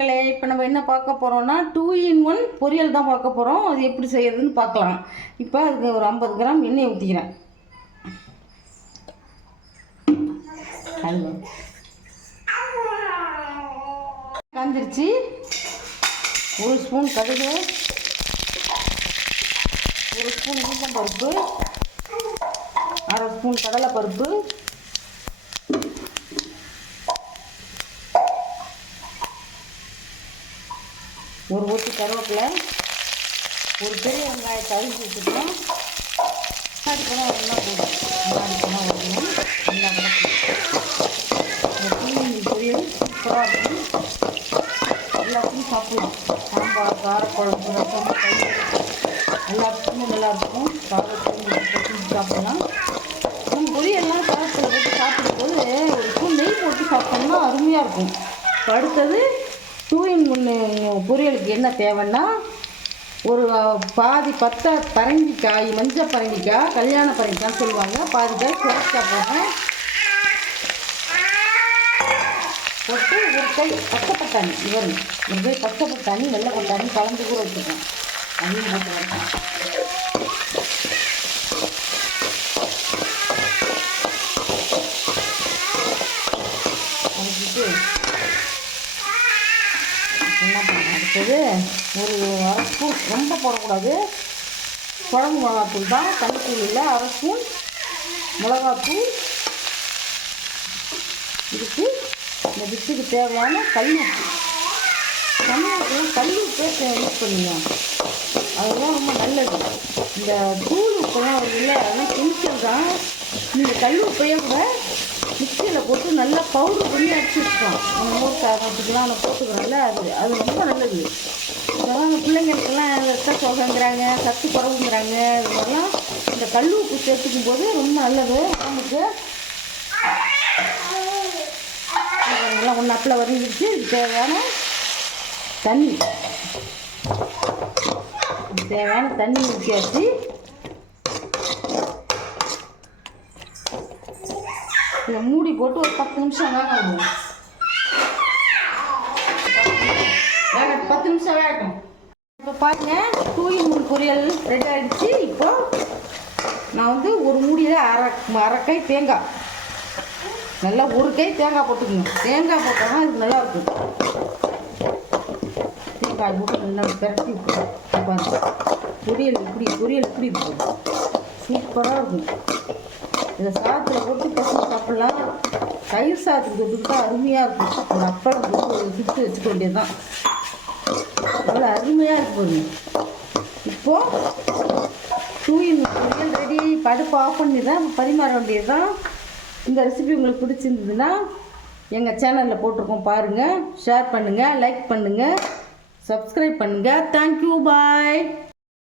மக்களே, இப்போ நம்ம என்ன பார்க்க போகிறோம்னா 2-in-1 பொரியல் தான் பார்க்க போகிறோம். அது எப்படி செய்யறதுன்னு பார்க்கலாம். இப்போ அதுக்கு ஒரு 50 கிராம் எண்ணெய் ஊற்றிக்கிறேன். காஞ்சிருச்சு. 1 ஸ்பூன் கடுகு, 1 ஸ்பூன் உளுந்தம் பருப்பு, 1/2 ஸ்பூன் கடலை பருப்பு, ஒரு ஒட்டு கருவேப்பிலை, ஒரு பெரிய வெங்காயத்தை அரிசி வச்சுக்கலாம். முன்னாடி பழம் எல்லாம் போடும், முன்னாடி பழம் வரணும். எல்லா பழத்தையும் இந்த புளிமீன் பொரியல் சூப்பராக இருக்கும். எல்லாத்தையும் சாப்பிடலாம். சாம்பார், காரக்குழம்பு, ரசம், தயிர் எல்லாத்துக்குமே நல்லாயிருக்கும். சாதத்தையும் சாப்பிடலாம். நம்ம பொரியல்லாம் சாதத்தில் போட்டு சாப்பிடும்போது ஒரு ஸ்பூன் நெய் போட்டு சாப்பிட்டோம்னா அருமையாக இருக்கும். இப்போ அடுத்தது 2-in-1 பொரியலுக்கு என்ன தேவைன்னா, ஒரு பாதி பரங்கிக்காய், மஞ்சள் பரங்கிக்காய், கல்யாண பரங்கிக்காய்ன்னு சொல்லுவாங்க, பாதி காய் சுரக்காய் போடுறேன். போட்டு ஒரு கை பச்சை பட்டாணி, ஒரு கை பச்சை பட்டாணி, வெள்ளை பட்டாணி கலந்து கூட வச்சுருக்கேன். அதையும் போட்டு வைப்பேன். என்ன பண்ண அடுத்தது ஒரு 1/2 ஸ்பூன், ரொம்ப போடக்கூடாது, குழம்பு மிளகாத்தூள் தான், தனித்தூள் இல்லை. 1/2 ஸ்பூன் மிளகாத்தூள். இதுக்கு இந்த டிஷ்ஷுக்கு தேவையான கல் உப்பு. சமையலுக்கு கல் உப்பே யூஸ் பண்ணுங்க, அதுதான் ரொம்ப நல்லது. இந்த தூள் உப்பெல்லாம் வருது, அதெல்லாம் கெமிக்கல் தான். நீங்கள் கல் உப்பையே கூட மிக்சியில் போட்டு நல்லா பவுடர் பண்ணி அடிச்சு வச்சுக்கலாம். நம்ம மோர் சாதத்துக்குலாம் அதை போட்டுக்கிறோம்ல, அது ரொம்ப நல்லது. இதெல்லாம் பிள்ளைங்களுக்கெல்லாம் ரத்த சோகங்கிறாங்க, சத்து குறவுங்கிறாங்க. இது மாதிரிலாம் இந்த கல் உப்பு சேர்த்துக்கும் போது ரொம்ப நல்லது உடம்புக்கு. இதெல்லாம் ஒன்று அப்பில் வரைஞ்சிருச்சு. இதுக்கு தேவையான தண்ணி ஊற்றியாச்சு. இதை மூடி போட்டு ஒரு 10 நிமிஷம் வேகணும். 10 நிமிஷம் வேகட்டும். இப்போ பாருங்கள், 2-in-1 பொரியல் ரெடி ஆகிடுச்சு. இப்போ நான் ஒரு மூடியில் அரை கை தேங்காய், நல்லா ஒரு கை தேங்காய் போட்டுக்கணும். தேங்காய் போட்டால் தான் இது நல்லாயிருக்கும். தேங்காய் போட்டு நல்லா பிரட்டி பாருங்க. பொரியல் இப்படி இருக்கும், சூப்பராக இருக்கும். இதை சாதத்தில் போட்டு பசங்க சாப்பிட்லாம். தயிர் சாதத்துக்கு தொட்டுக்கிட்டா அருமையாக இருக்கும். ஒரு அப்பளம் போட்டு சுட்டு வச்சுக்க வேண்டியது தான், அவ்வளோ அருமையாக இருக்கும். இப்போது 2-in-1 பொரியல் ரெடி. அடுப்பு ஆஃப் பண்ணி தான் பரிமாற வேண்டியது தான். இந்த ரெசிபி உங்களுக்கு பிடிச்சிருந்ததுன்னா எங்கள் சேனலில் போட்டிருக்கோம் பாருங்கள். ஷேர் பண்ணுங்கள், லைக் பண்ணுங்கள், சப்ஸ்கிரைப் பண்ணுங்கள். தேங்க்யூ, பாய்.